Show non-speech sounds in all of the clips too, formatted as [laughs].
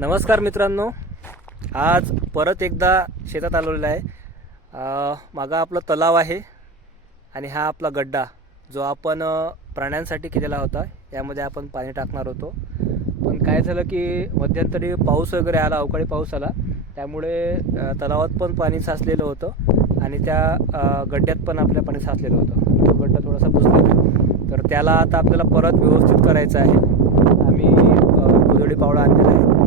नमस्कार मित्रांनो. आज परत एकदा शेतात आलेलो आहे. मागा मागं आपलं तलाव आहे आणि हा आपला गड्डा जो आपण प्राण्यांसाठी केलेला होता. यामध्ये आपण पाणी टाकणार होतो. पण काय झालं की मध्यंतरी पाऊस वगैरे आला अवकाळी पाऊस आला. त्यामुळे तलावात पण पाणी साचलेलं होतं आणि त्या गड्ड्यात पण आपल्या पाणी साचलेलं होतं. तो गड्डा थोडासा बुजलेला तर त्याला आता आपल्याला परत व्यवस्थित करायचं आहे. आम्ही कुदळी पावडा आणलेला आहे.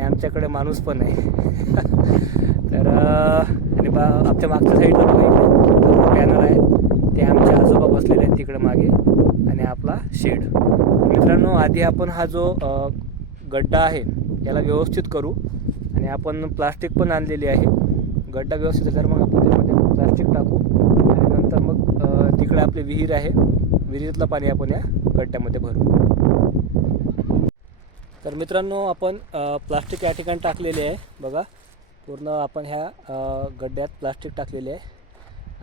आणि आमच्याकडे माणूस पण आहे. [laughs] तर आणि बा आमच्या मागच्या साईडला बघा पॅनल आहे ते आमचे आजोबा बसलेले आहेत तिकडे मागे. आणि आपला शेड. मित्रांनो आधी आपण हा जो गड्डा आहे याला व्यवस्थित करू. आणि आपण प्लास्टिक पण आणलेली आहे. गड्डा व्यवस्थित आहे. तर मग आपण त्यामध्ये प्लास्टिक टाकू. आणि नंतर मग तिकडे आपली विहीर आहे. विहिरीतलं पाणी आपण या गड्ड्यामध्ये भरू. तर मित्रांनो आपण प्लास्टिक या ठिकाणी टाकलेले आहे. बघा पूर्ण आपण ह्या गड्ड्यात प्लास्टिक टाकलेले आहे.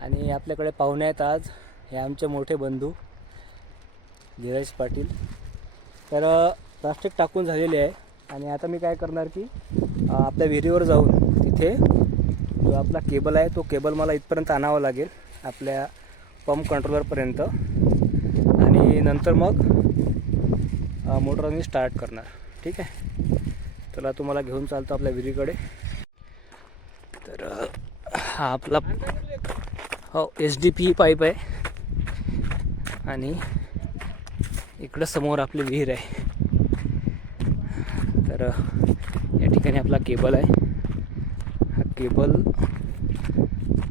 आणि आपल्याकडे पाहुणे आहेत आज. हे आमचे मोठे बंधू धीरज पाटील. तर प्लास्टिक टाकून झालेले आहे. आणि आता मी काय करणार की आपल्या विहिरीवर जाऊन तिथे जो आपला केबल आहे तो केबल मला इथपर्यंत आणावा लागेल आपल्या पंप कंट्रोलरपर्यंत. आणि नंतर मग अ, मोटर मी स्टार्ट करणार. ठीक आहे. चला तुम्हाला घेऊन चालतो आपल्या विहिरीकडे. तर हा आपला हो एच डी पी पाईप आहे. आणि इकडं समोर आपली विहीर आहे. तर या ठिकाणी आपला केबल आहे. हा केबल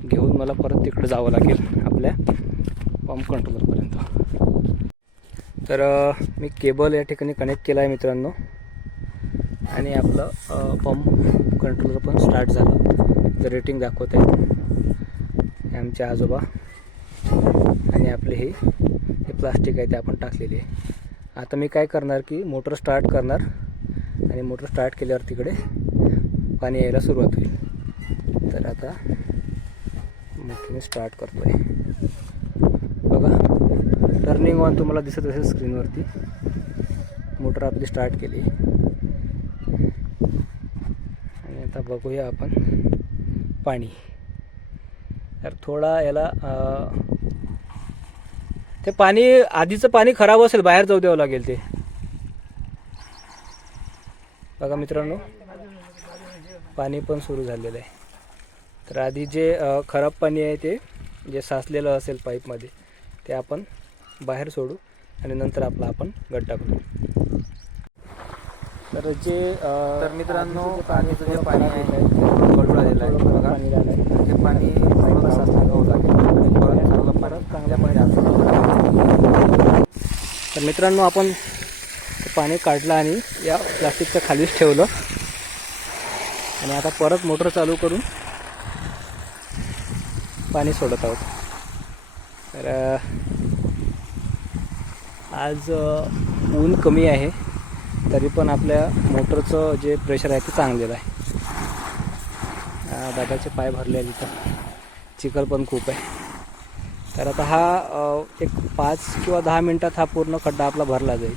घेऊन मला परत तिकडं जावं लागेल आपल्या पंप कंट्रोलरपर्यंत तर मी केबल या ठिकाणी कनेक्ट केला आहे मित्रांनो. आणि आपलं पंप कंट्रोलर पण स्टार्ट झालं. तर रेटिंग दाखवत आहे. आमचे आजोबा. आणि आपले हे हे प्लास्टिक आहे ते आपण टाकलेले. आहे आता मी काय करणार की मोटर स्टार्ट करणार. आणि मोटर स्टार्ट केल्यावर तिकडे पाणी यायला सुरुवात होईल. तर आता मोटर मी स्टार्ट करतो आहे बघा. टर्निंग ऑन तुम्हाला दिसत असेल स्क्रीनवरती मोटर आपली स्टार्ट केली. आणि आता बघूया आपण पाणी. तर थोडा याला ते पाणी आधीचं पाणी खराब असेल बाहेर जाऊ द्यावं लागेल ते. बघा मित्रांनो पाणी पण सुरू झालेलं आहे. तर आधी जे खराब पाणी आहे ते जे साचलेलं असेल पाईपमध्ये ते आपण बाहेर सोडू आणि नंतर आपला आपण गड्डा करू. तर जे तर मित्रांनो, आधीचं जे पाणी आहे ते गडूळ आलेलं आहे. बघा. हे पाणी तर मित्रांनो आपण ते पाणी काढलं आणि या प्लास्टिकच्या खालीच ठेवलं. आणि आता परत मोटर चालू करून पाणी सोडत आहोत. तर आज ऊन कमी आहे. तरी पण आपल्या मोटरचं जे प्रेशर आहे ते चांगलेलं आहे. दादाचे पाय भरले आहेत इथं. चिखल पण खूप आहे. तर आता हा एक पाच किंवा दहा मिनटात हा पूर्ण खड्डा आपला भरला जाईल.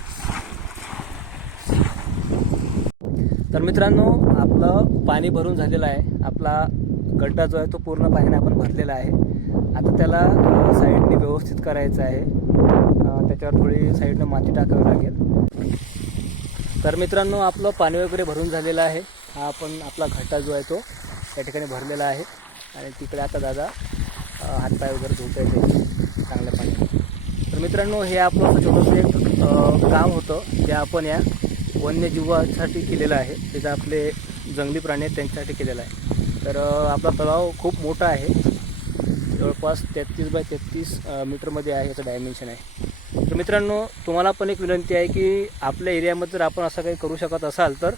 तर मित्रांनो आपलं पाणी भरून झालेलं आहे. आपला गड्डा जो आहे तो पूर्ण पाण्याने आपण भरलेला आहे. आता त्याला साईडने व्यवस्थित करायचं आहे. त्याच्यावर थोडी साईडनं माती टाकावी लागेल. तर मित्रांनो आपलं पाणी वगैरे भरून झालेलं आहे. हा आपण आपला खड्डा जो आहे तो त्या ठिकाणी भरलेला आहे. आणि तिकडे आता दादा हातपाय वगैरे धुता येते चांगल्या पाण्याने. तर मित्रांनो हे आपलं छोटंसं एक काम होतं. जे आपण या वन्यजीवासाठी केलेलं आहे. तिथं आपले जंगली प्राणी आहेत त्यांच्यासाठी केलेलं आहे. तर आपला तलाव खूप मोठा आहे. जवळपास तेहतीस बाय तेहतीस मीटरमध्ये आहे याचं डायमेन्शन आहे. तर मित्रांनो तुम्हाला पण एक विनंती आहे की आपल्या एरियामध्ये जर आपण असं काही करू शकत असाल तर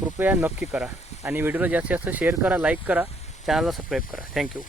कृपया नक्की करा. आणि व्हिडिओला जास्तीत जास्त शेअर करा लाईक करा चॅनलला सबस्क्राईब करा. थँक्यू